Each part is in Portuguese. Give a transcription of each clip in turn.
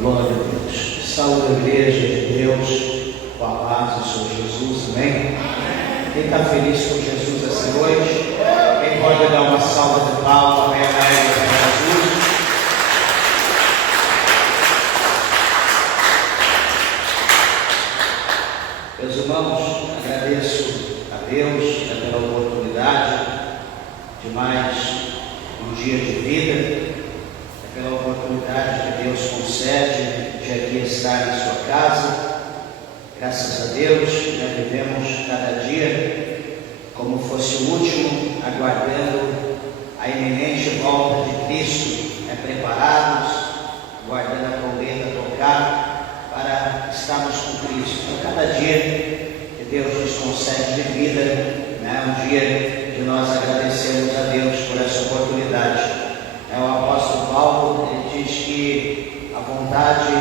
Glória a Deus. Saúde a igreja de Deus, com a paz do Senhor Jesus, amém? Quem está feliz com Jesus essa noite? Quem pode dar uma salva de palmas para Jesus? Meus irmãos, agradeço a Deus pela oportunidade de mais um dia de vida, pela oportunidade que Deus concede de aqui estar em sua casa. Graças a Deus, já vivemos cada dia como fosse o último, aguardando a iminente volta de Cristo, preparados, guardando a trombeta tocar para estarmos com Cristo. Então, cada dia que Deus nos concede de vida, um dia que nós agradecemos a Deus por essa oportunidade. O apóstolo Paulo, ele diz que a vontade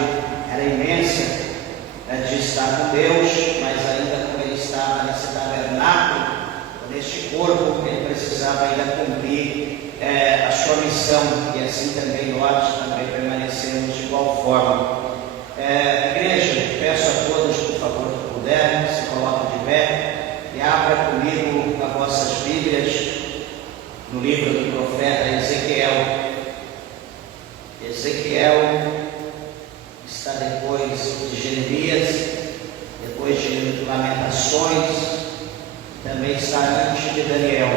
era imensa de estar com Deus, mas ainda como ele estava nesse tabernáculo, neste corpo, ele precisava ainda cumprir a sua missão, e assim também nós também permanecemos de igual forma. Igreja, peço a todos, por favor, que puderem, se coloquem de pé e abra comigo as vossas Bíblias no livro do profeta Ezequiel. Ezequiel está depois de Jeremias, depois de Lamentações, também está antes de Daniel.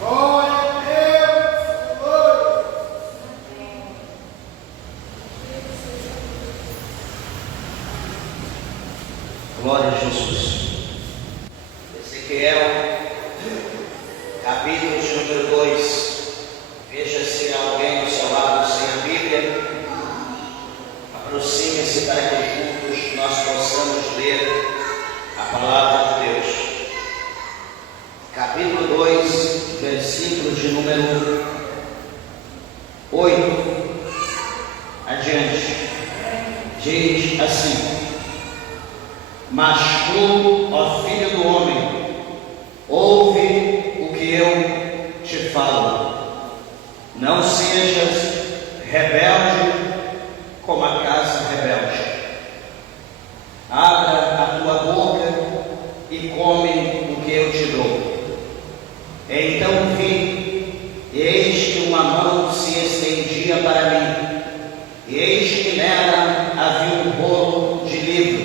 Glória a Deus! Glória a Jesus. Ezequiel, capítulo de número 2. Veja se há alguém do seu lado sem a Bíblia. Aproxime-se para que juntos nós possamos ler a palavra de Deus. Capítulo 2, versículo de número 8 adiante. Diz assim: Mas tu, ó filho do homem, ouve o que eu te falo. Não sejas rebelde como a casa rebelde. Abra a tua boca e come o que eu te dou. Então vi, e eis que uma mão se estendia para mim, e eis que nela havia um rolo de livro,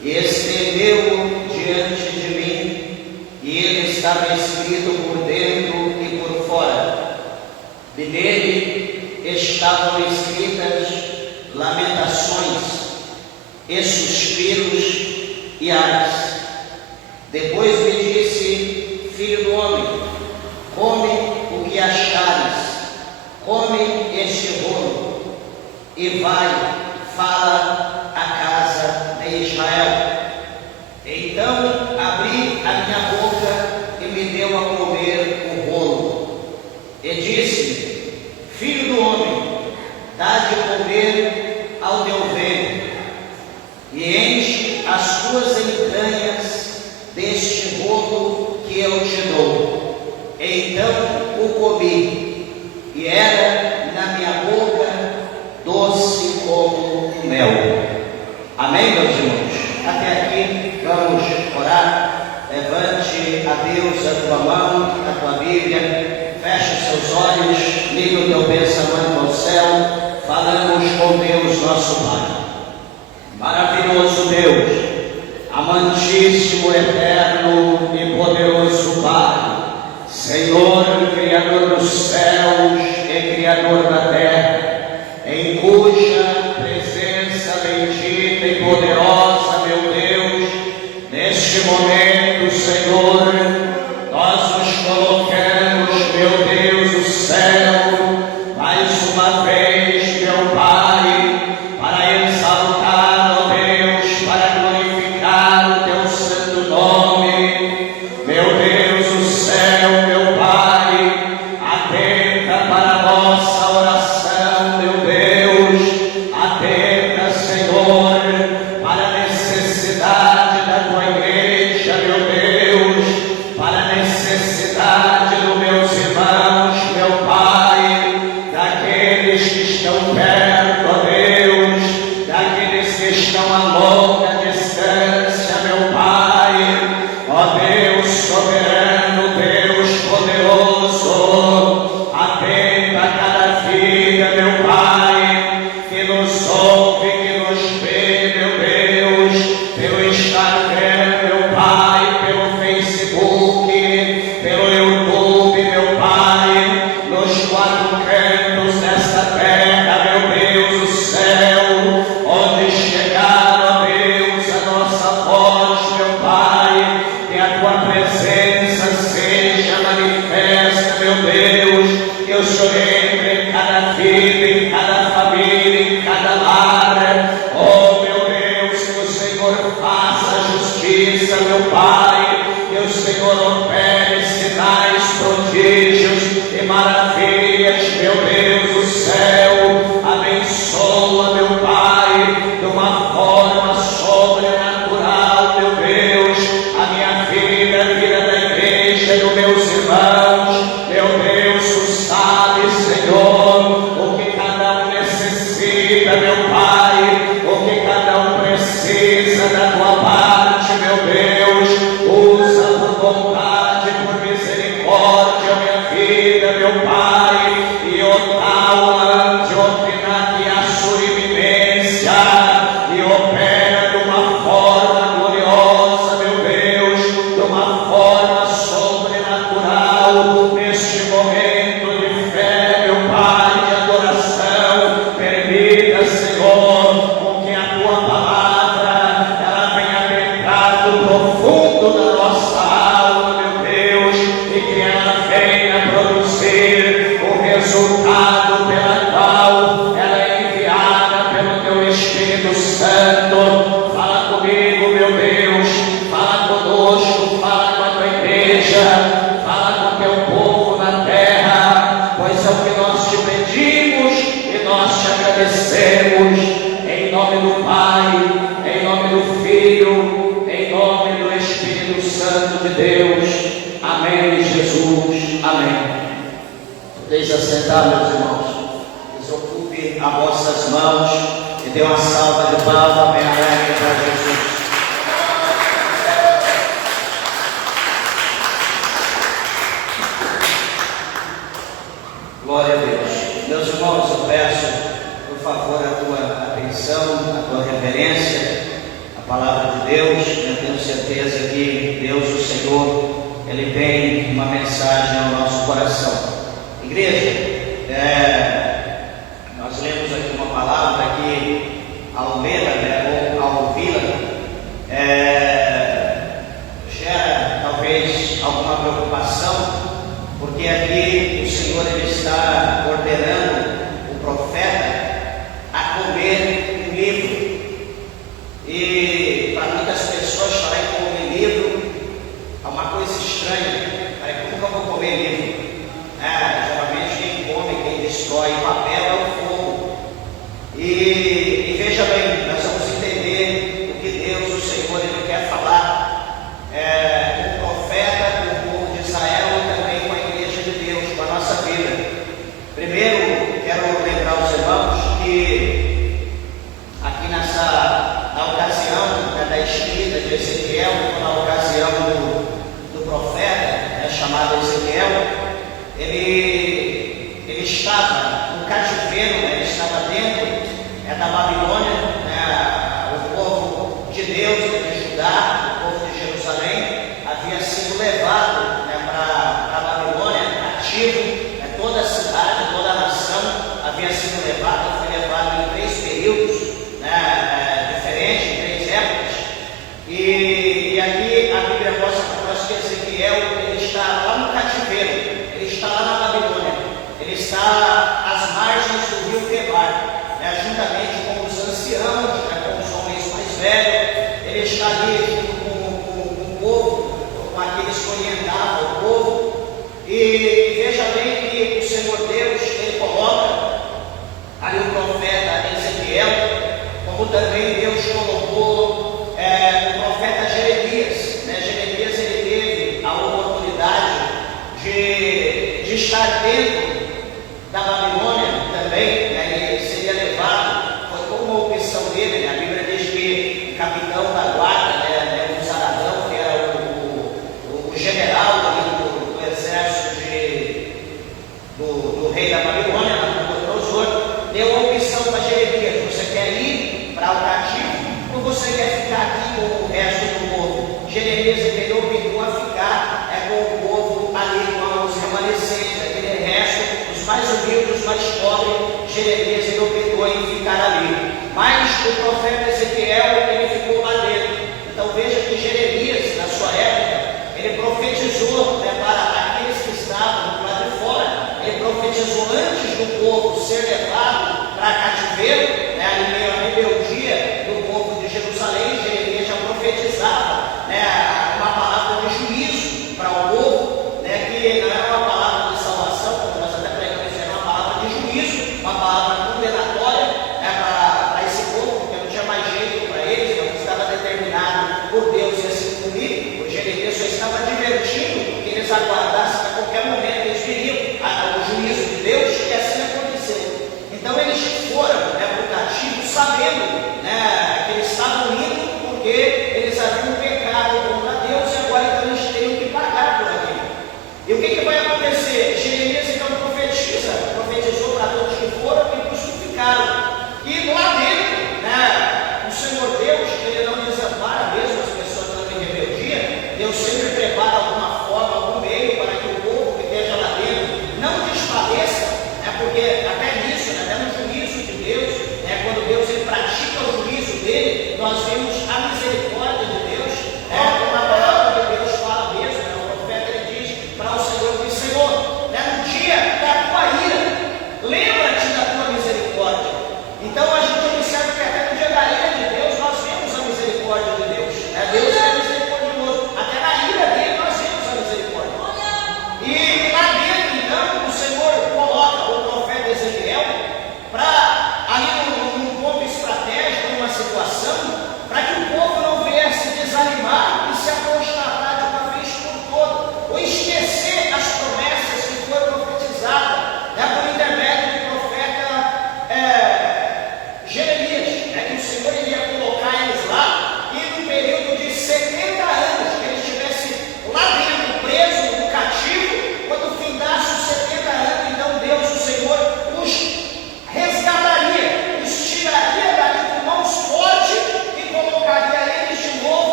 e estendeu-o diante de mim, e ele estava escrito por dentro e por fora. E nele estavam escritas lamentações, e suspiros e ares. Depois me disse: Filho do homem, come o que achares, come este rolo, e vai, fala à casa de Israel. Então abri a minha boca e me deu a comer o rolo. E disse: Filho do homem, dá de comer ao teu ventre, e enche as tuas entranhas deste rolo que eu te dou. Então o comi, e era na minha boca doce como mel. Amém, meus irmãos? Até aqui vamos orar. Levante a Deus a tua mão, a tua Bíblia. Feche os seus olhos, liga o teu pensamento ao céu, falamos com Deus nosso Pai. Maravilhoso Deus, amantíssimo, eterno e poderoso Pai, Senhor, Criador dos céus e Criador da terra, em cuja presença bendita e poderosa, meu Deus, neste momento, Senhor, nós nos colocamos, meu Deus do céu, mais uma vez, meu Pai, para exaltar, ó Deus, para glorificar o teu santo nome. Meu Deus do céu, meu Pai, atenta para a nossa oração. o Senhor entre em cada vida, em cada família, em cada lar. Oh meu Deus, que o Senhor faça justiça, meu Pai, que o Senhor opere sinais, prodígios e maravilhas, meu Deus do céu. Abençoa, meu Pai, de uma forma sobrenatural, meu Deus, a minha vida, a vida da igreja, dos meus irmãos. Meu Deus, tu sabes, Senhor, o que cada um necessita, meu Pai, o que cada um precisa da tua parte, meu Deus. Usa por bondade, por misericórdia, minha vida, meu Pai, e otal de opinar que a sua iminência e opera de uma forma gloriosa, meu Deus, de uma forma sobrenatural, neste momento de fé, meu Pai, de adoração. Permita, Senhor, com que a tua palavra ela venha penetrar no profundo da nossa alma, meu Deus, e que ela venha produzir o resultado pela qual ela é enviada pelo teu Espírito Santo. Fala comigo, meu Deus, fala conosco, fala com a tua igreja, fala com o teu povo na terra, pois é o que nós te pedimos e nós te agradecemos, em nome do Pai, em nome do Filho, em nome do Espírito Santo de Deus. Amém, Jesus. Amém. Deixe assentar, meus irmãos. Desocupe as vossas mãos e dê uma salva de palmas bem alegre para Jesus. Glória a Deus. Meus irmãos, eu peço, por favor, a tua atenção, a tua reverência, a palavra de Deus. Eu tenho certeza que Deus, o Senhor, Ele tem uma mensagem ao nosso coração. Igreja, nós lemos aqui uma palavra que, ao lê-la, ou ao ouvi-la, gera talvez alguma preocupação, porque aqui o Senhor ele está ordenando o profeta a comer um livro. E para muitas pessoas falar em comer livro é uma coisa estranha. Como que eu vou comer livro? Geralmente quem come, quem destrói papel é o fogo. E veja bem, nós vamos entender o que Deus, o Senhor, Ele quer falar com o profeta, com o povo de Israel e também com a igreja de Deus, com a nossa vida. Primeiro, quero lembrar os irmãos que aqui na ocasião da escrita de Ezequiel, na ocasião do profeta, chamado Ezequiel, ele estava no cativeiro, ele estava dentro da Babilônia, o povo de Deus, de Judá, o povo de Jerusalém, havia sido levado para a Babilônia, cativo, toda a cidade, toda a nação havia sido levada, foi levado em 3 períodos diferentes, em 3 épocas. E aqui a Bíblia mostra para nós que Ezequiel ele está lá no cativeiro, ele está lá na Babilônia, ele está às margens do rio Quebar, juntamente com os anciãos, com os homens mais velhos. Ele está ali junto com o povo, com aqueles que orientavam o povo. E veja bem que o Senhor Deus ele coloca ali o profeta Ezequiel, como também Deus colocou o profeta Jeremias. Jeremias ele teve a oportunidade de estar dentro da Babilônia também, ele seria levado, foi como uma opção dele. A Bíblia diz que o capitão da guarda, Nebuzaradão, que era o general do exército do rei da Babilônia, Nabucodonosor, deu a opção para Jeremias: você quer ir para o cativo ou você quer ficar aqui com o resto do povo? Jeremias ele optou a ficar com o povo ali, com os remanescentes, aquele resto, os mais humildes, os mais pobres. Jeremias ele optou em ficar ali, mas o profeta Ezequiel ele ficou lá dentro. Então veja que Jeremias, na sua época, ele profetizou para aqueles que estavam lá de fora, ele profetizou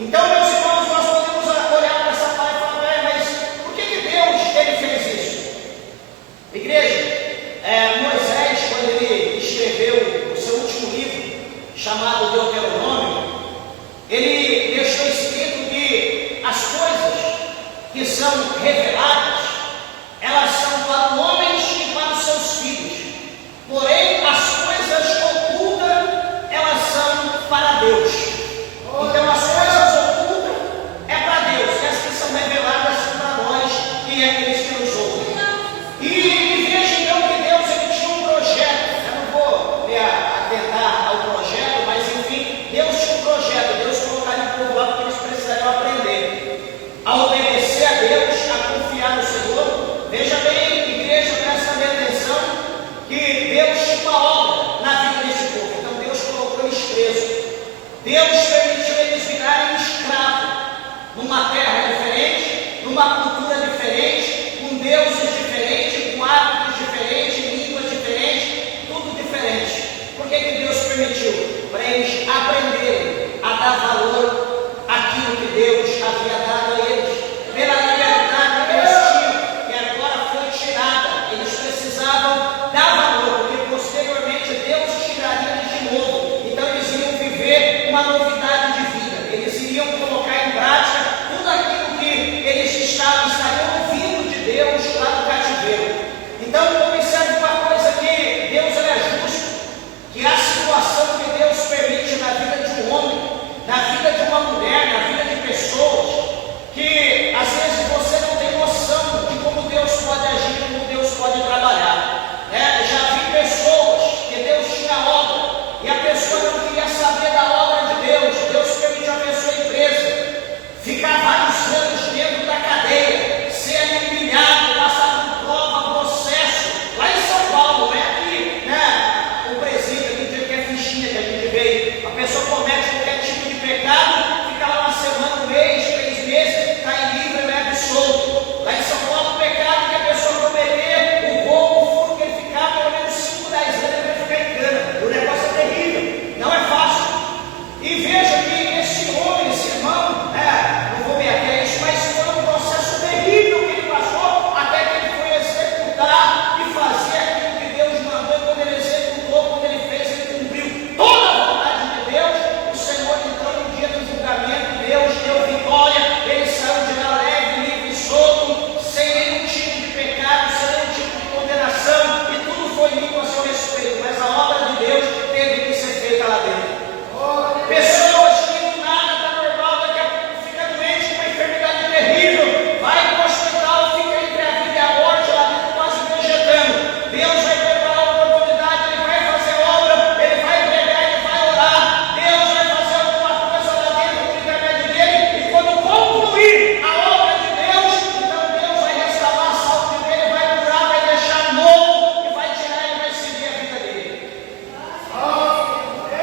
Então, meus irmãos, nós podemos olhar para essa palavra e falar, mas por que Deus ele fez isso? Igreja, Moisés, quando ele escreveu o seu último livro, chamado Deuteronômio, ele deixou escrito que as coisas que são reveladas, elas são para os homens e para os seus filhos. Porém, as coisas ocultas, elas são para Deus. Então, as coisas ocultas é para Deus, e as que são reveladas são para nós, que é aqueles que nos ouvem. E veja então que Deus ele tinha um projeto. Eu não vou me atentar ao projeto, mas enfim, Deus tinha um projeto. Deus colocaria o povo lá porque eles precisariam aprender a obedecer a Deus, a confiar no Senhor. Veja bem, igreja, presta bem atenção, que Deus tinha uma obra na vida desse povo. Então Deus colocou eles presos. Deus permitiu eles virarem escravos numa terra diferente, numa cultura diferente, com deuses diferentes, com hábitos diferentes, línguas diferentes, tudo diferente. Por que Deus permitiu? Para eles aprenderem a dar valor àquilo que Deus havia dado a eles, pela liberdade que eles tinham, que agora foi tirada. Eles precisavam dar valor, porque posteriormente Deus tiraria eles de novo. Então eles iriam viver uma novidade de vida, eles iriam colocar em prática tudo aquilo que eles estariam ouvindo de Deus lá no cativeiro. Então observe uma coisa, que Deus ele é justo, que a situação que Deus permite na vida de um homem, na vida de uma mulher, na vida de pessoas, que às vezes você não tem noção de como Deus pode agir, como Deus pode trabalhar. Já vi pessoas que Deus tinha obra e a pessoa não queria saber da obra de Deus. Deus permitiu a pessoa ir presa, ficar vários anos dentro da cadeia, ser humilhado, passar por prova, processo. Lá em São Paulo, não é aqui, o presídio, aqui que é fichinha que a gente vê. A pessoa comete qualquer tipo de pecado, fica lá uma semana, um mês, 3 meses, está em livre, não é absolto. Lá em São Paulo, o pecado que a pessoa cometer, o roubo, o furto que ele ficar, pelo menos 5, 10 anos, ele vai ficar em cana. O negócio é terrível, não é fácil. E veja que esse homem, esse irmão, não vou me ater a isso, mas foi um processo terrível que ele passou, até que ele foi executar e fazer aquilo que Deus mandou. E quando ele executou, quando ele fez, ele cumpriu toda a vontade de Deus. O Senhor entrou no dia do julgamento, Deus deu vitória, ele saiu de lá leve, livre e solto, sem nenhum tipo de pecado, sem nenhum tipo de condenação, e tudo foi limpo a seu respeito. Mas a obra de Deus teve que ser feita lá dentro. Pessoas que do nada está normal, daqui a pouco fica doente com uma enfermidade terrível, vai para o hospital, fica entre a vida e a morte lá dentro, quase vegetando. Deus vai preparar a oportunidade, ele vai fazer obra, ele vai pregar, ele vai orar. Deus vai fazer alguma coisa lá dentro por intermédio dele, e quando concluir a obra de Deus, então Deus vai restaurar a saúde dele, vai curar, vai deixar novo, e vai tirar ele, vai seguir a vida dele.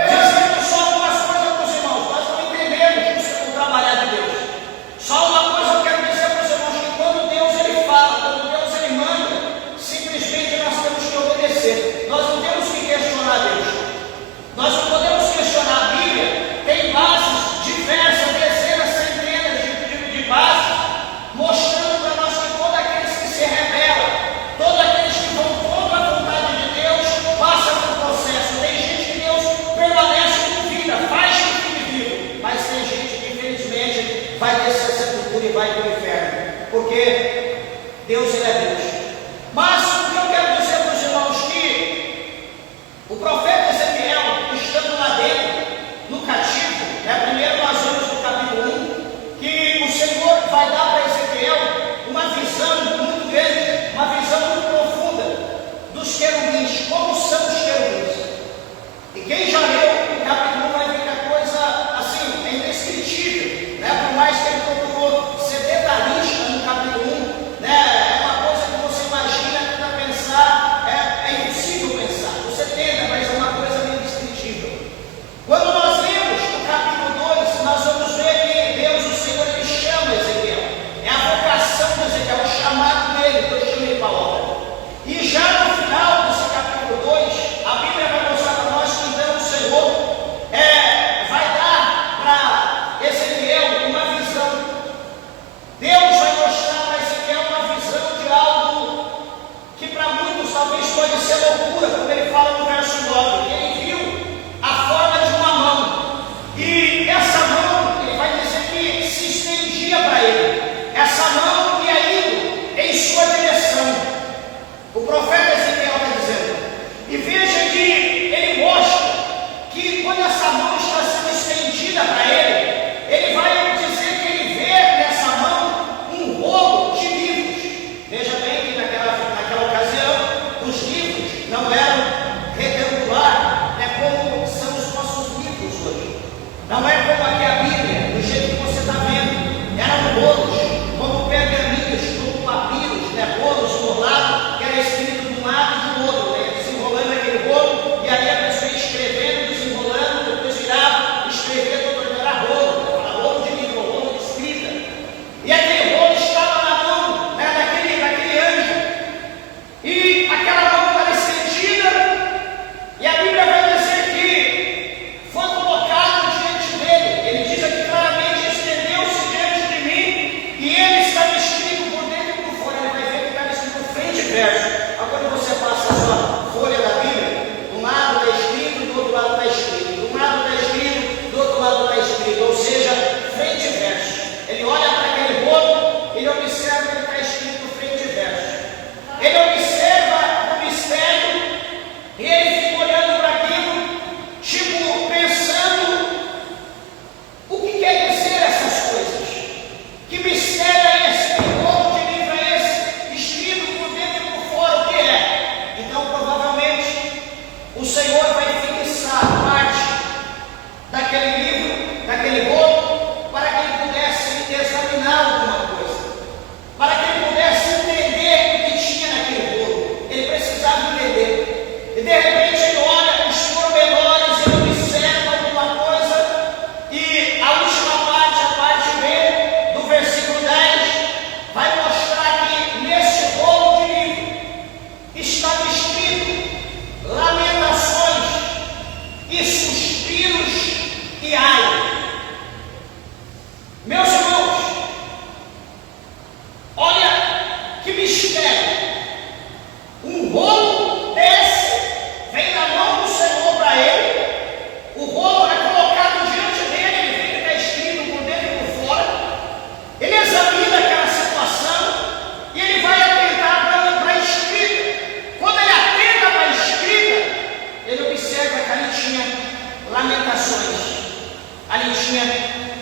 Dizendo só algumas coisas para os irmãos, nós não entendemos o trabalhar de Deus. Só uma coisa eu quero dizer para os irmãos, que quando Deus ele fala, quando Deus ele manda, simplesmente nós temos que obedecer. Nós não temos que questionar Deus. Nós não podemos questionar. A Bíblia tem bases diversas, dezenas, centenas de bases, mostrando para nós que todos aqueles que se rebelam, todos aqueles que vão contra a vontade de Deus, passam por processo. Tem gente que Deus permanece com vida, faz com que ele vive, mas tem gente que infelizmente vai descer a sepultura e vai para o inferno, porque Deus ele é Deus. Mas o que eu quero dizer para os irmãos, que o profeta Ezequiel, estando lá dentro, no cativo, primeiro nós vemos no capítulo 1, que o Senhor vai dar para Ezequiel uma visão muito grande, uma visão muito profunda dos querubins, como são os querubins. E quem já leu o capítulo 1 vai ver que a coisa assim é indescritível, por mais que ele procurou ser detalhista no capítulo 1, é uma coisa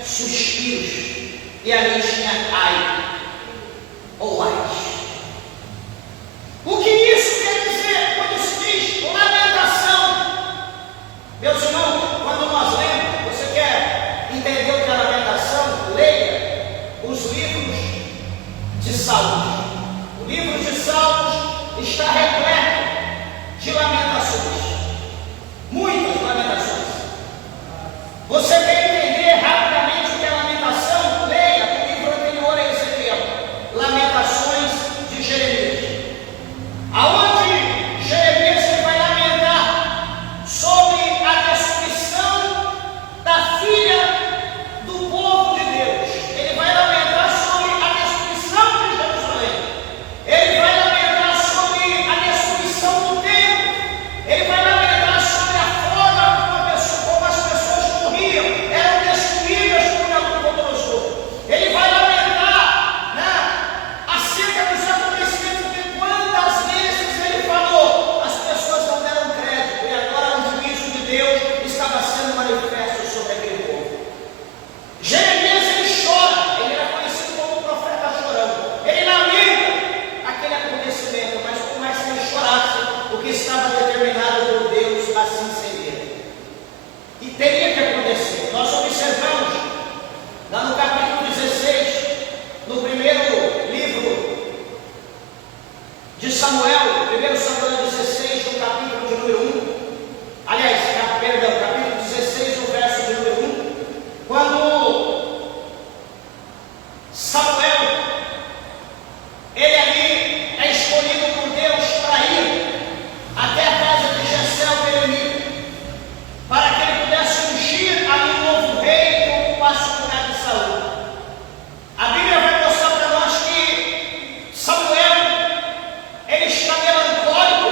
suspiros, e ali tinha ai, ou ais. O que isso quer dizer? Quando isso diz lamentação. Meus irmãos, quando nós lemos, você quer entender o que é lamentação? Leia os livros de Salmos. O livro de Salmos está repleto de lamentações. Muitas lamentações. Você quer entender rapidamente o que é lamentação? Leia o livro anterior a Ezequiel, Lamentações de Jeremias. Aonde Jeremias vai lamentar sobre a destruição da filha do povo de Deus. Ele vai lamentar sobre a destruição de Jerusalém. Ele vai lamentar sobre a destruição do templo. Ele vai lamentar sobre a forma como as pessoas morriam, eram destruídas por Nabucodonosor. Ele vai lamentar, acerca dos acontecimentos de quantas vezes ele falou, as pessoas não deram crédito, e agora o juízo de Deus estava sendo manifesto sobre aquele povo. Jeremias, ele chora, ele era conhecido como o profeta chorando. Ele lamenta aquele acontecimento, mas por mais que ele chorasse, o que estava determinado por Deus, assim seria. E teria que acontecer. Nós observamos lá no capítulo 16, no primeiro livro de Samuel, 1 Samuel 16, no capítulo de número 1. Aliás, capítulo 16, no verso de número 1. Quando Samuel, ele ali é escolhido por Deus para ir até a casa de Jessé, o Belemita, para que ele pudesse ungir ali um novo rei que ocupasse o lugar de Saul. A Bíblia vai mostrar para nós que Samuel, ele está melancólico,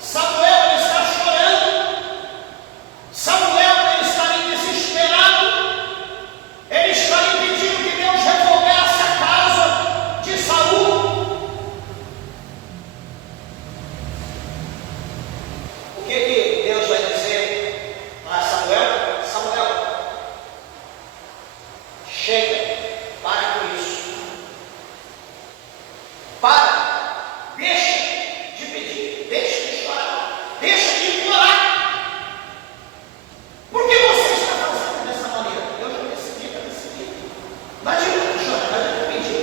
Samuel, ele está chorando, Samuel, ele está ali desesperado, ele está ali pedindo que Deus revogasse a causa de Saul. O que Deus vai dizer a Samuel? Samuel, chega, para com isso. Para, deixa de pedir, deixa de chorar, deixa de implorar. Por que você está fazendo dessa maneira? Eu já decidi, está decidido. Não adianta chorar, não adianta pedir.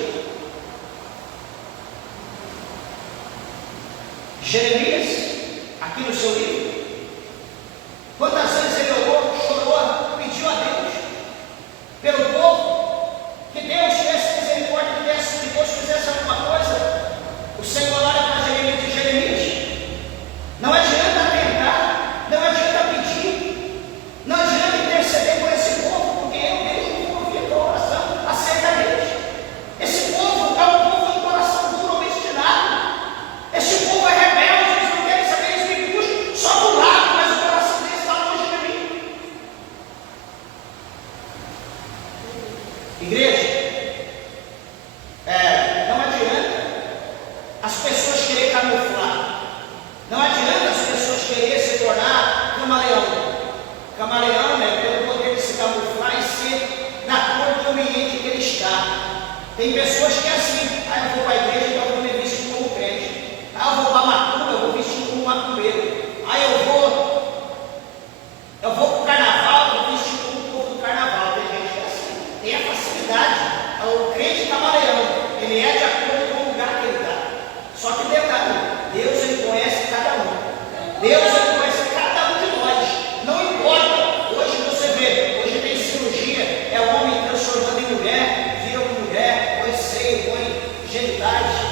Jeremias, aqui no seu livro, quantas vezes ele orou, chorou, pediu a Deus pelo povo, que Deus tivesse misericórdia, que Deus fizesse alguma coisa. O Senhor olha para Jeremias e diz: Jeremias, não adianta tentar, não adianta pedir, não adianta interceder por esse povo, porque eu mesmo não ouvi a tua oração acerca deles. Esse povo é um povo de coração duro, obstinado. Esse povo é rebelde, eles não querem saber, eles me puxam só do lado, mas o coração deles está longe de mim. Igreja, não adianta as pessoas quererem camuflar, não adianta as pessoas quererem se tornar camaleão. Camaleão é pelo poder de se camuflar e ser da cor do ambiente que ele está. Tem pessoas que é assim: eu vou para a igreja, então eu vou me vestir como crente. Eu vou para a macumba, eu vou vestir como macumbeiro. Eu vou para o carnaval, eu vou vestir como o povo do carnaval. Tem gente que é assim, tem a facilidade. O crente camaleão, ele é de acordo com o lugar que ele está. Só que detalhe, Deus, ele conhece cada um. Deus, ele conhece cada um de nós. Não importa. Hoje você vê, hoje tem cirurgia, é o homem transformando em mulher, vira uma mulher, põe seio, põe genitais.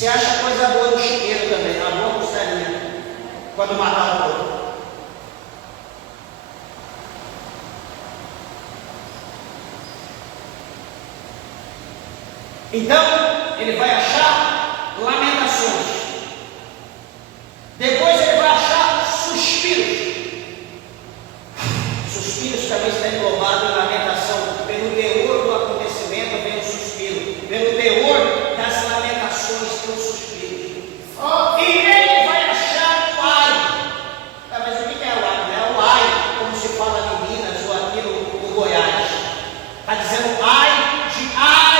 Você acha coisa boa no chiqueiro também, na boa costarinha, quando matar o porco. Então, ele vai achar lamentações. Depois ele vai achar suspiros. Suspiros também está englobado em lamentação. Pelo teor do acontecimento vem o suspiro. Pelo teor das lamentações tem o suspiro. E ele vai achar o ai. Tá, mas o que é o ai? É o ai, como se fala em Minas ou aqui no Goiás. Está dizendo ai de ai.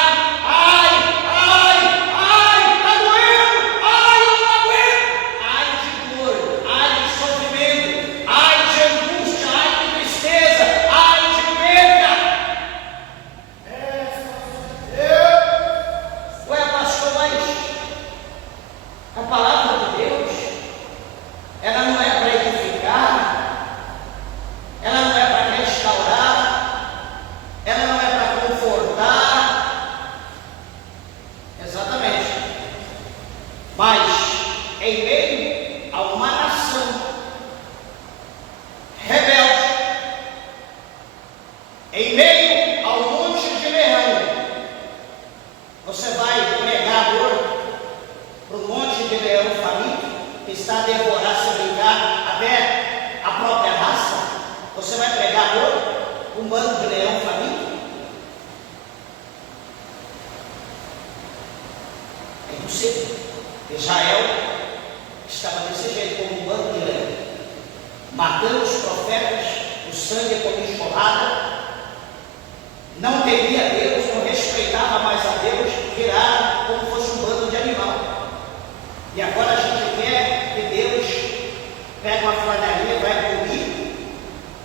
Israel estava desse jeito, como um bando de leão, matando os profetas, o sangue como enxurrada, não temia Deus, não respeitava mais a Deus, viraram como fosse um bando de animal. E agora a gente quer que Deus pegue uma flanelinha e vai punir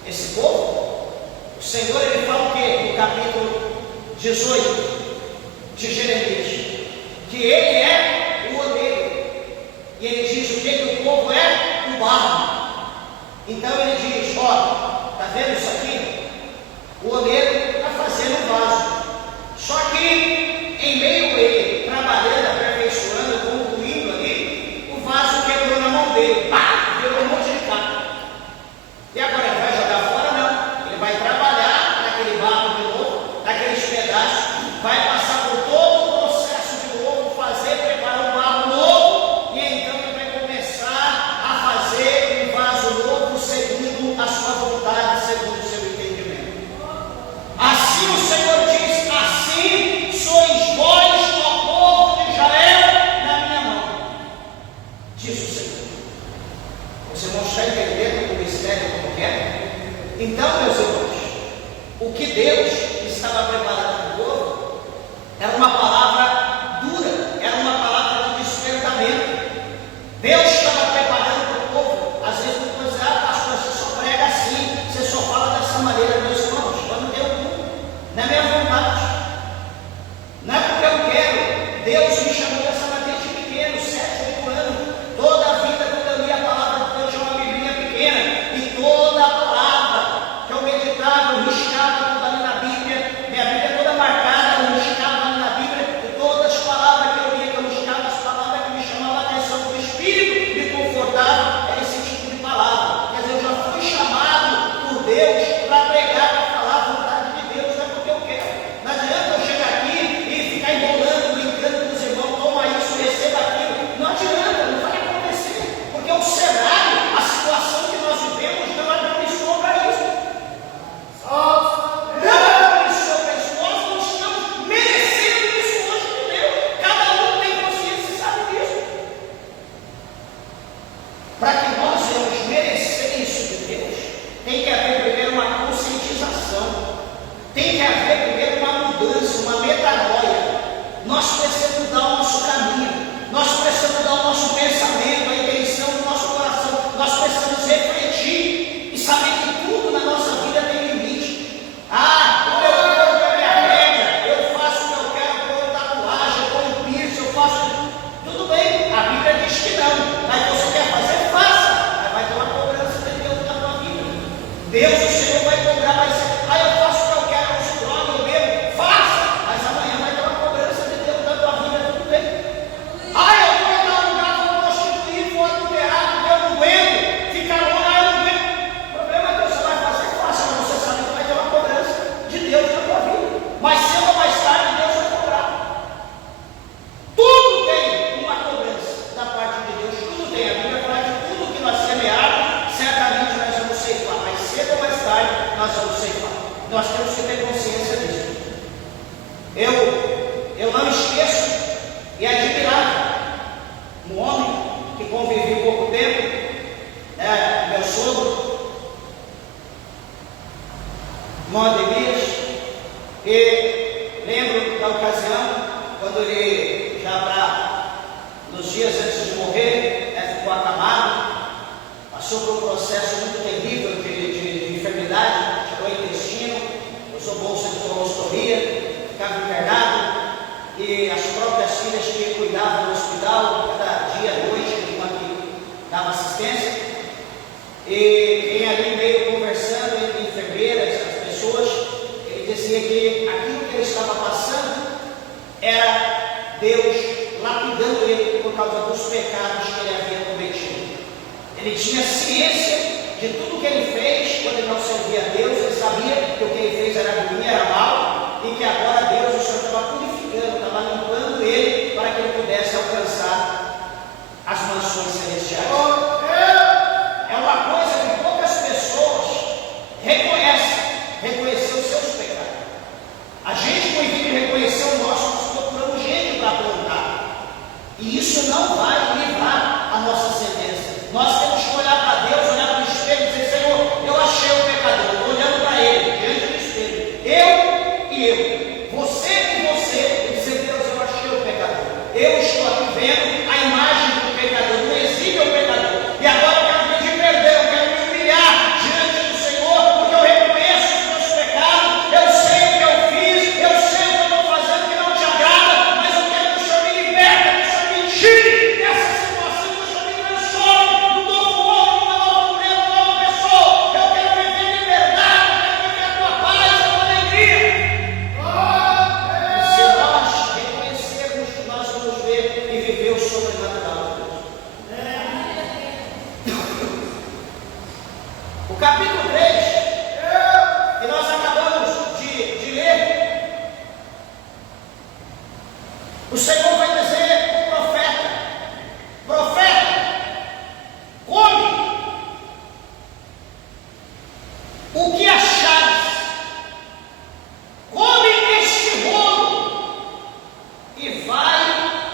esse povo. O Senhor, ele fala o quê? No capítulo 18 de Jeremias, que ele é o oleiro, e ele diz o que o povo é? O barro. Então ele diz, ó, está vendo isso aqui? O oleiro está fazendo um vaso, só que em meio a ele trabalhando, aperfeiçoando, concluindo ali, o vaso quebrou na mão dele, pá, quebrou um monte de carne. E agora ele vai jogar fora? Não, ele vai trabalhar naquele barro de novo, naqueles pedaços, vai passar por todo o processo de novo, fazer, preparar um barro novo, e então ele vai começar a fazer um vaso novo, segundo sobre um processo muito terrível de enfermidade, tirou o intestino, usou bolsa de colostomia, ficava internado, e as próprias filhas que cuidavam no hospital, cada dia, noite, enquanto dava assistência, e em ali meio conversando entre enfermeiras, as pessoas, ele dizia que aquilo que ele estava passando era Deus lapidando ele por causa dos pecados que ele havia cometido. Ele tinha ciência de tudo que ele fez quando ele não servia a Deus. Ele sabia que o que ele fez era ruim, era mal, e que agora Deus, o Senhor, estava purificando, estava limpando ele para que ele pudesse alcançar as mansões celestiais. É uma coisa que poucas pessoas reconhecer os seus pecados. A gente, com o intuito de reconhecer o nosso, nós procuramos gente para apontar, e isso não vai livrar a nossa sentença. Nós temos que olhar para Deus, olhar para o espelho e dizer: Senhor, eu achei o pecador, estou olhando para ele, diante do espelho, eu e eu, você e você, e dizer: Deus, eu achei o pecador, eu estou aqui vendo a imagem do pecador, do exímio pecador, e agora eu quero pedir perdão, eu quero me humilhar diante do Senhor, porque eu reconheço os meus pecados, eu sei o que eu fiz, eu sei o que eu estou fazendo que não te agrada, mas eu quero que o Senhor me liberte, que o Senhor me tire dessa situação, que o Senhor me transforme num novo homem, numa nova mulher, numa nova pessoa. Eu quero viver em liberdade, eu quero viver a tua paz, a tua alegria. E se nós reconhecermos que nós vamos ver e viver o sobrenatural de Deus. O capítulo 3, que nós acabamos de ler, o Senhor vai dizer ao profeta: come o que achares, come este rolo, e vai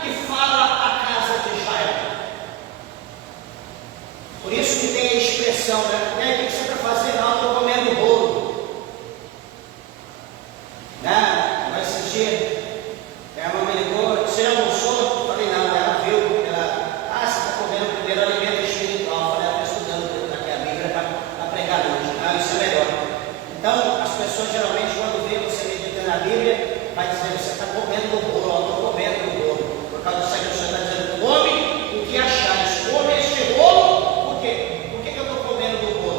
e fala à casa de Israel. Por isso que tem a expressão, né? E aí, o que você está fazendo? Não, estou comendo bolo. Né? Mas esse dia, a irmã me ligou: você já almoçou? Eu falei: não. Ela viu, você está comendo o primeiro alimento espiritual. Eu falei: estou estudando aqui a Bíblia para pregar hoje. Isso é melhor. Então, as pessoas geralmente, quando vê você meditando na Bíblia, vai dizer: você está comendo o bolo. Eu estou comendo o bolo. Por causa disso que o Senhor está dizendo: come o que achares, come este rolo. Por quê? Por que eu estou comendo do bolo?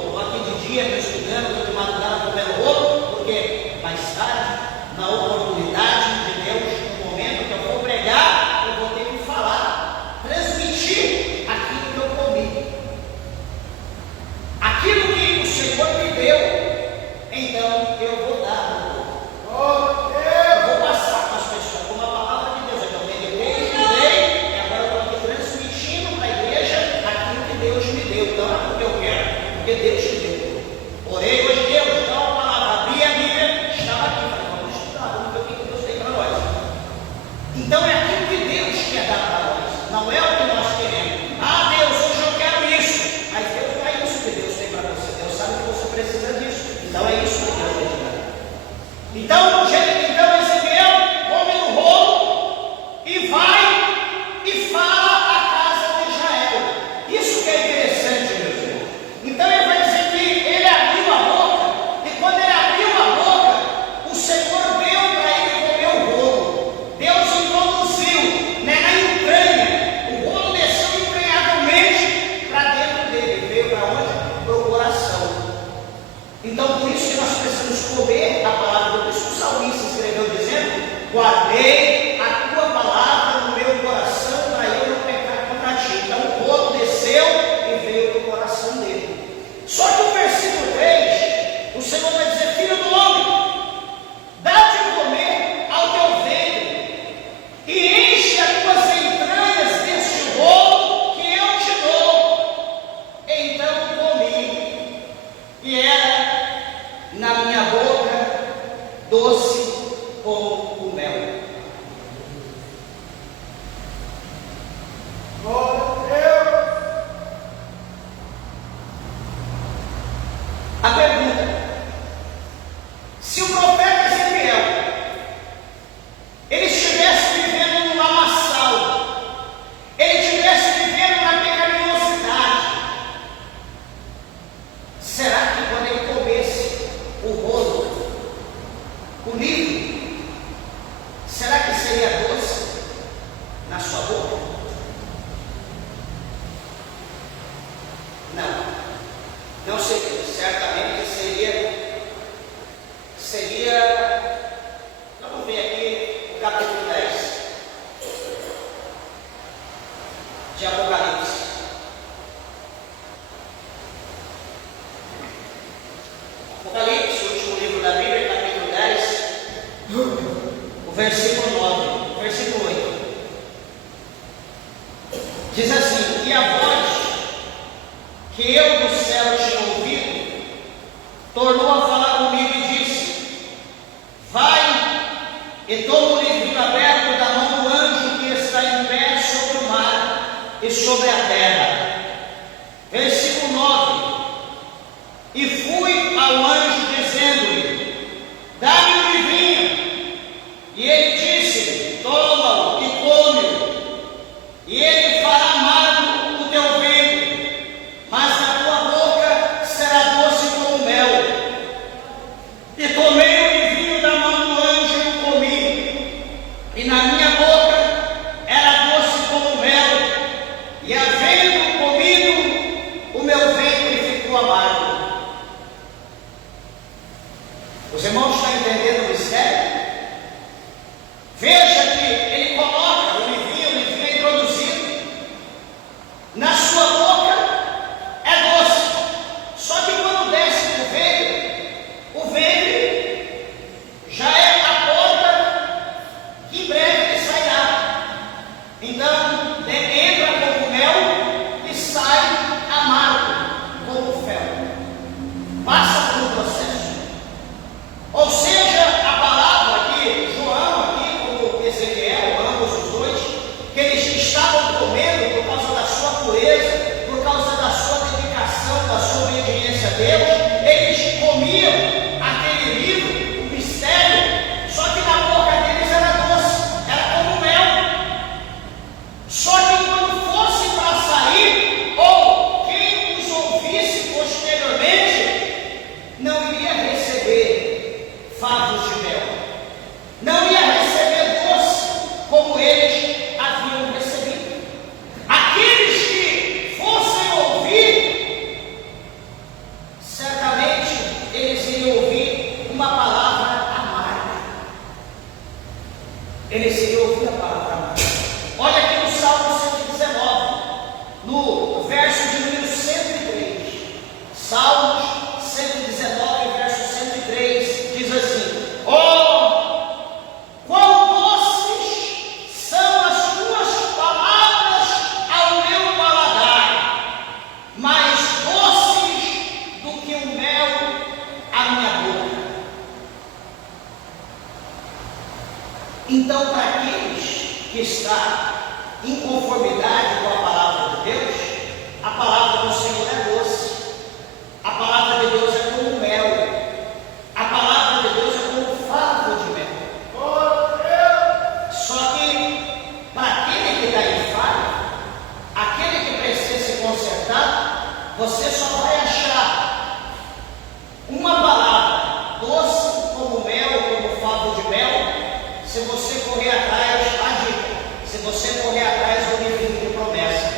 Não seria, certamente seria, vamos ver aqui o capítulo 10 de Apocalipse. Apocalipse, o último livro da Bíblia, capítulo 10, o versículo 9, o versículo 8. Diz assim: e a voz que eu do céu tinha ouvido, tornou a falar comigo e disse: vai e toma o livrinho aberto da mão do anjo que está em pé sobre o mar e sobre a terra. Versículo 9: e fui ao anjo dizendo-lhe: dá-me o livrinho. E ele disse: toma-o e come-o, e ele fará amargo o teu ventre, mas na tua boca será doce como mel. E tomei o livrinho da mão do anjo e o comi, e na minha boca era doce como mel, e havendo comido, o meu ventre ficou amargo. Os irmãos estão entendendo o mistério? Veja que ele coloca o livrinho é introduzido. Na sua boca é doce. Só que quando desce o ventre já é a porta que em breve ele sairá. Então, entra como mel e sai amargo como fel. Passa por um processo. Ou seja, a palavra aqui, João aqui, como Ezequiel, ambos os dois, que eles estavam comendo por causa da sua pureza, por causa da sua dedicação, da sua obediência a Deus, eles comiam aquele livro, o mistério, só que na boca deles era doce, era como mel. Só que quando fosse para sair, ou quem os ouvisse posteriormente, não iria receber favos de mel, não ia receber doce como eles haviam recebido. Aqueles que fossem ouvir, certamente eles iriam ouvir uma palavra amarga. Eles iriam ouvir a palavra amarga. Olha aqui no Salmo 119, no verso de número 103. Salmos 119, verso 103, diz assim: oh, quão doces são as tuas palavras ao meu paladar, mais doces do que o mel à minha boca. Então, para aqueles que estão em conformidade com a palavra de Deus, a palavra do Senhor é doce. A palavra de Deus é como mel. A palavra de Deus é como favo de mel. Só que, para aquele que está em falha, aquele que precisa se consertar, você só vai achar uma palavra doce como mel, como favo de mel, se você correr atrás, a dica, se você correr atrás do livrinho de promessa.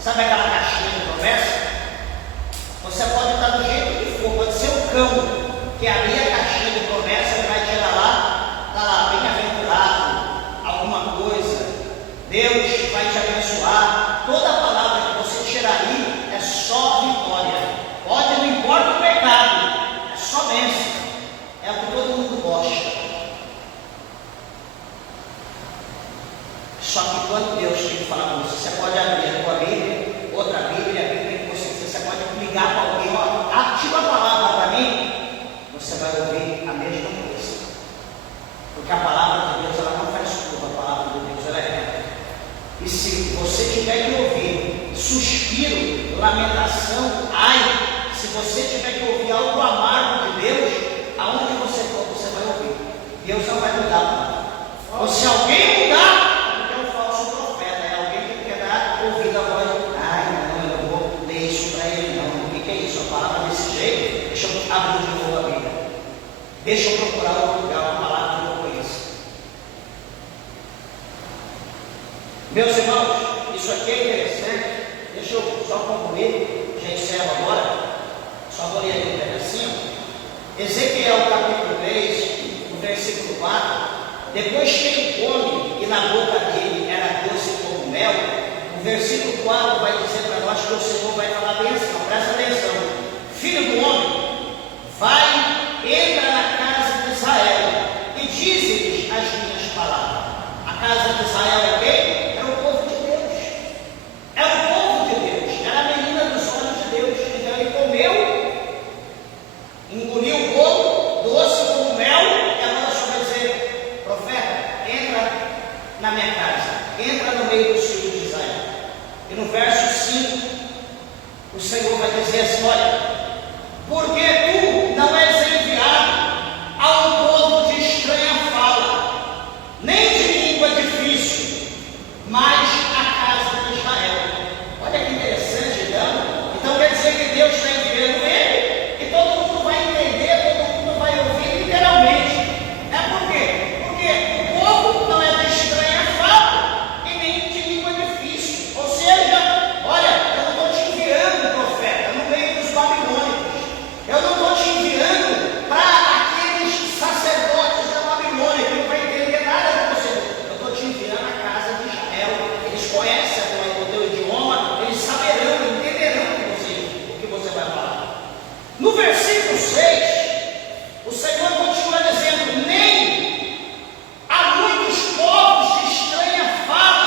Sabe aquela caixinha de promessa? Você pode estar do jeito que for, pode ser um cão que abrir a caixinha de promessa, ele vai tirar lá, está lá, bem-aventurado, alguma coisa, Deus vai te abençoar. Toda a palavra que você tirar ali é só vitória. Pode, não importa o pecado, é só bênção, é o que todo mundo gosta. Só que quando Deus tem que falar com você, você pode abrir a tua Bíblia, outra Bíblia, a Bíblia que você pode ligar para alguém, ó, ativa a palavra para mim, você vai ouvir a mesma coisa. Porque a palavra de Deus, ela não faz curva, a palavra de Deus, ela é reta. E se você tiver que ouvir suspiro, lamentação, ai, se você tiver que ouvir algo amargo de Deus, aonde você for, você vai ouvir. Deus não vai mudar a palavra. Ou se alguém mudar, ouvindo a voz, ai não, eu não vou ler isso para ele não. O que é isso? A palavra desse jeito? Deixa eu abrir de novo a Bíblia. Deixa eu procurar outro lugar, uma palavra que eu conheço. Meus irmãos, isso aqui é interessante. Deixa eu só concluir, já encerro agora. depois que ele come e na boca dele era doce como mel, o versículo 4 vai dizer para nós que o Senhor vai falar bem assim, presta atenção: filho do homem, vai, entra na casa de Israel e dize-lhes as minhas palavras. A casa de Israel é quem? Era o povo de Deus. Era o povo de Deus, era a menina dos olhos de Deus. Então ele comeu, engoliu o bolo, doce como mel, e agora só vai dizer: profeta, entra na minha casa, entra no meio dos filhos de Israel. E no verso 5, o Senhor vai dizer assim: olha, porque tu não és enviado a um povo de estranha fala, nem de língua difícil, mas a casa de Israel. Olha que interessante, então quer dizer que Deus está enviando ele, e todo mundo vai entender, todo mundo vai ouvir literalmente. Por quê? Porque o povo não é de estranha fala e nem de língua difícil. Ou seja, olha, eu não estou te enviando, profeta, no meio dos babilônicos. Eu não estou te enviando para aqueles sacerdotes da Babilônia que não vai entender nada de você. Eu estou te enviando à casa de Israel. Eles conhecem o teu idioma, eles saberão, entenderão o que você vai falar. No versículo 6, o Senhor continua dizendo: nem há muitos povos de estranha fala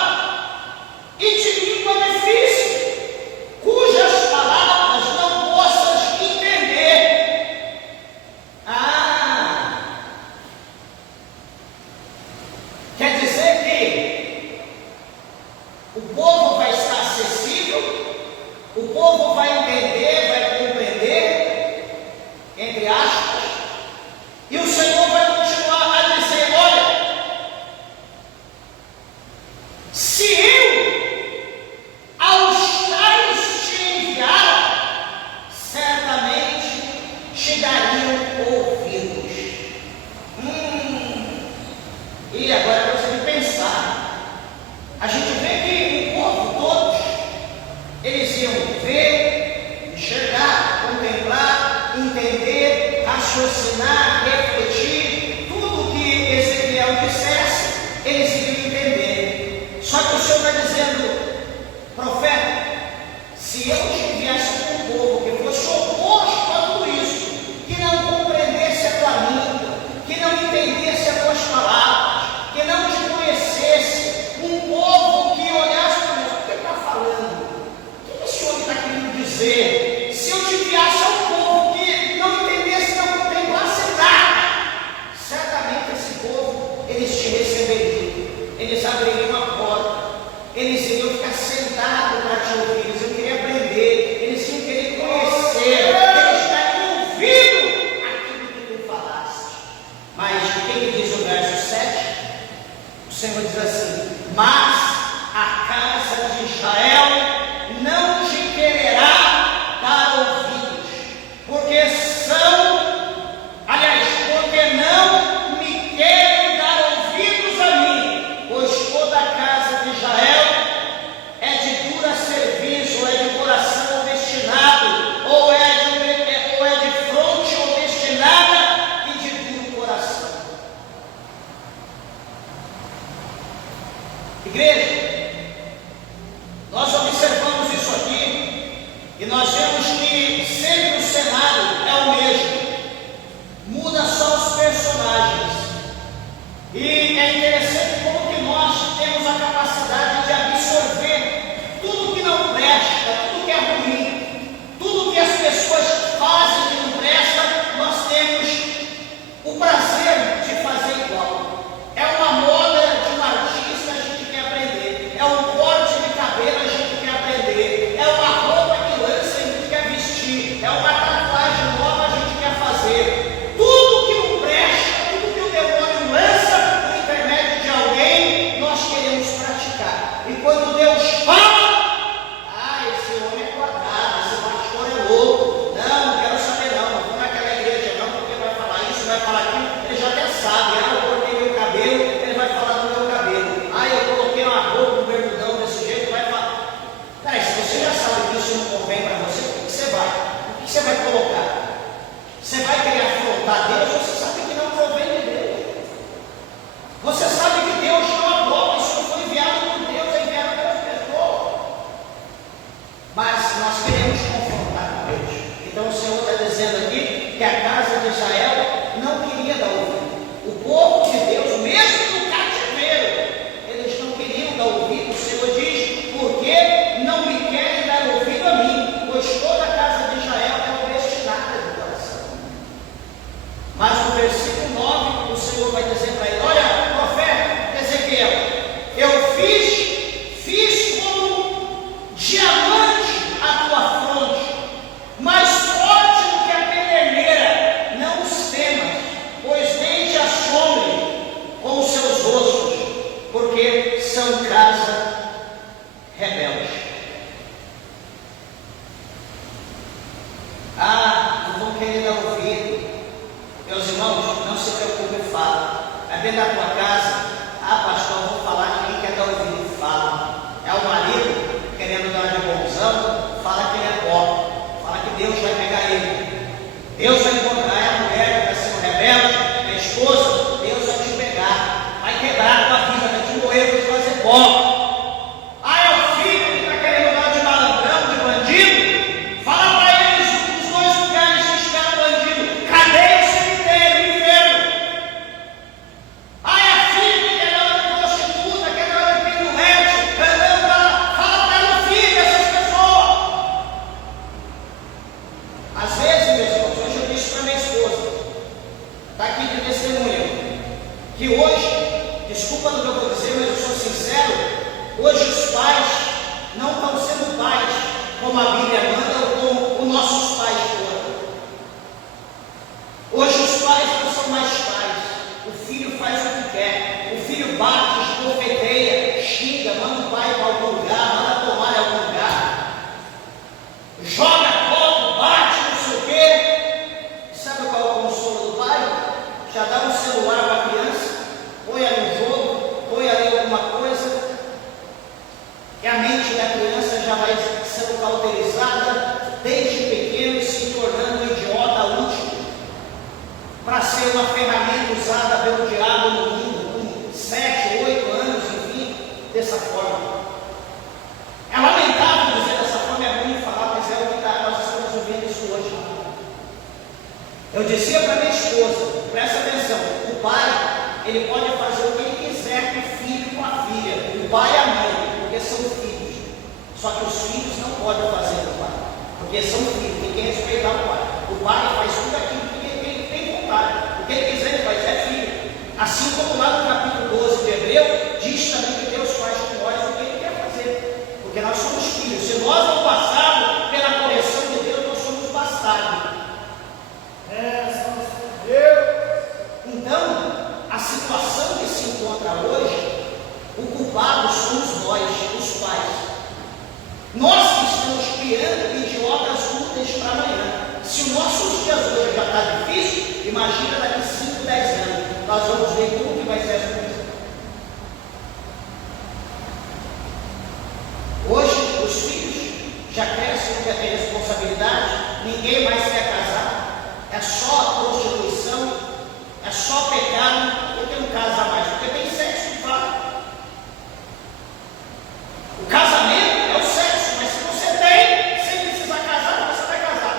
e de língua difícil, cujas palavras não possas entender. Quer dizer que o povo vai estar acessível, o povo vai entender, vai compreender, entre aspas, e o Senhor vai continuar a dizer: olha, se eu aos tais te enviar, certamente te dariam ouvidos. E agora é você pensar, a gente vê que o povo todos, eles iam ver, enxergar, contemplar, entender, raciocinar, refletir, tudo que Ezequiel dissesse, eles iriam entender. Só que o Senhor está dizendo: profeta, se eu te enviasse para um povo que fosse oposto a tudo isso, que não compreendesse a tua língua, que não entendesse as tuas palavras, que não te conhecesse, um povo que olhasse para mim: o que ele está falando? O que esse homem está querendo dizer? Se eu te enviasse a um povo que não entendesse, não contemplasse nada, certamente esse povo, eles te receberiam, eles abririam a porta, eles iriam ficar sentados para te ouvir, eles iam querer aprender, eles iam querer conhecer, eles estariam ouvindo aquilo que tu falaste. Mas o que diz o verso 7? O Senhor diz assim: mas a casa de Israel não te quererá dar ouvidos, porque não me querem dar ouvidos a mim, pois toda a casa de Israel é de dura serviço, ou é de coração obstinado, ou é de fronte obstinada e de duro coração. Igreja, nós observamos isso aqui e nós vemos que sempre o cenário é o mesmo, muda só os personagens. E é interessante como que nós temos a capacidade de absorver tudo que não presta, tudo que é ruim, tudo que as pessoas fazem que não presta, nós temos o prazer de fazer igual. É uma moda de um artista, a gente quer aprender. É um corte de cabelo, a gente quer aprender. É uma roupa que lança, a gente quer vestir. É uma tatuagem nova, a gente quer fazer. Tudo que não presta, tudo que o demônio lança por intermédio de alguém, nós queremos praticar. E quando Aí dentro da tua casa, pastor, eu vou falar, ninguém quer dar ouvido, fala. É o marido querendo dar de bonzão, fala que ele é pó, fala que Deus vai pegar ele. Deus vai encontrar, é a mulher que está sendo rebelde, é a esposa, Deus vai te pegar, vai quebrar a tua vida, vai te moer, vai te fazer pó. Que hoje, desculpa no que eu vou dizer, mas eu sou sincero, hoje os pais não estão sendo pais como a Bíblia manda ou como os nossos pais foram. Hoje os pais não são mais pais, o filho faz o que quer, o filho bate, esbofeteia, xinga, manda o pai para algum lugar, manda tomar em algum lugar, joga copo, bate, não sei o quê. Sabe qual é o consolo do pai? Já dá um celular para a criança, põe ali um jogo, põe ali alguma coisa, e a mente da criança já vai sendo cauterizada desde pequeno, se tornando um idiota útil, para ser uma ferramenta usada pelo diabo no mundo, com 7, 8 anos, enfim, dessa forma. É lamentável dizer dessa forma, é ruim falar, mas é o que nós estamos ouvindo isso hoje. Eu dizia para minha esposa, presta atenção, o pai, ele pode fazer o que ele quiser com o filho e com a filha, o pai e a mãe, porque são filhos. Só que os filhos não podem fazer o pai, porque são filhos, tem que respeitar o pai. O pai faz tudo aquilo que ele tem vontade, o que ele quiser ele faz, é filho. Assim como lá no capítulo 12 de Hebreu, diz também que Deus faz com nós o que ele quer fazer, porque nós somos filhos. Se nós não passarmos pela correção de Deus, nós somos bastardos. Então, a situação que se encontra hoje, o culpado somos nós, os pais. Nós que estamos criando idiotas úteis para amanhã. Se os nossos dias hoje já está difícil, imagina daqui 5, 10 anos. Nós vamos ver como que vai ser essa coisa. Hoje, os filhos já crescem, já têm responsabilidade, ninguém mais quer casar, é só a prostituição, é só pecado, porque não casa mais, porque tem sexo de fato. O casamento é o sexo, mas se você tem, sem precisar casar, você vai casar.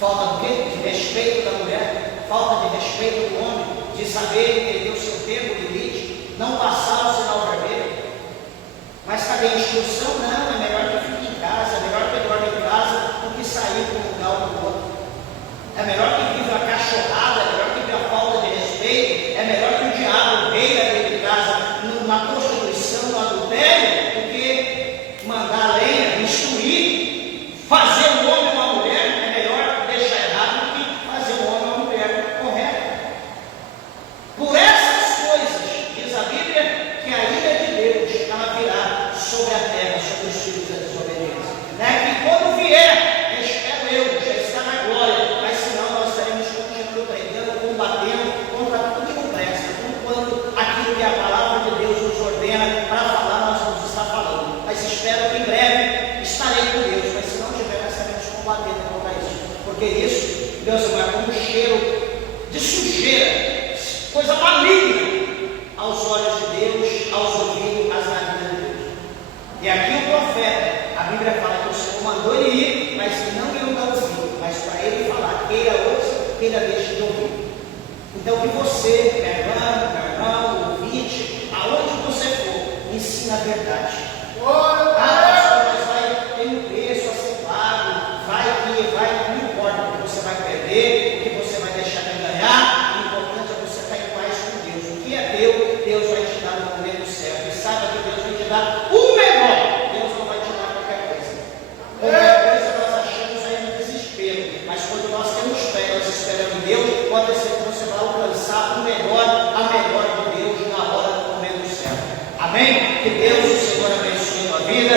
Falta do quê? De respeito da mulher, falta de respeito do homem, de saber entender o seu tempo, limite, não passar o sinal vermelho. Mas cadê a instrução? Não, é melhor que fique em casa, é melhor que dorme em casa do que sair para um lugar ou para o outro. É melhor que viva a cachorrada, é melhor que viva a falta de respeito, é melhor que o diabo venha dentro de casa numa prostituição, num adultério, do que mandar a lenha, instruir, fazer um homem ou uma mulher, é melhor deixar errado do que fazer um homem ou uma mulher correto. Por essas coisas, diz a Bíblia, que a ira de Deus ela virá sobre a terra, sobre os filhos da desobediência. Que quando vier, espero eu, já está na glória, mas senão nós estaremos continuando pregando, combatendo contra tudo que não presta, enquanto aquilo que a palavra de Deus nos ordena para falar, nós vamos estar falando. Mas espero que em breve estarei com Deus, mas se não tiver, nós estaremos combatendo contra isso, porque isso, Deus é como um cheiro de sujeira, coisa maligna aos olhos de Deus, aos ouvidos, às narinas de Deus. E aqui o profeta, a Bíblia fala que o Senhor mandou ele ir, mas não ele não ouviu, mas para ele falar, queira ouça, queira deixe de ouvir. Então que você, meu irmão, ouvinte, aonde você for, ensina a verdade. Mas vai ter um preço a ser pago, não importa o que você vai perder, o que você vai deixar de ganhar, o importante é você estar em paz com Deus. O que é teu, Deus vai te dar no momento certo. E saiba que Deus vai te dar o melhor. Deus não vai te dar qualquer coisa. Qualquer coisa nós achamos aí no desespero, mas quando nós temos fé, nós esperamos em Deus, pode ser que você vai alcançar o melhor, a melhor de Deus na hora do momento certo. Amém? Que Deus, o Senhor, abençoe a tua vida.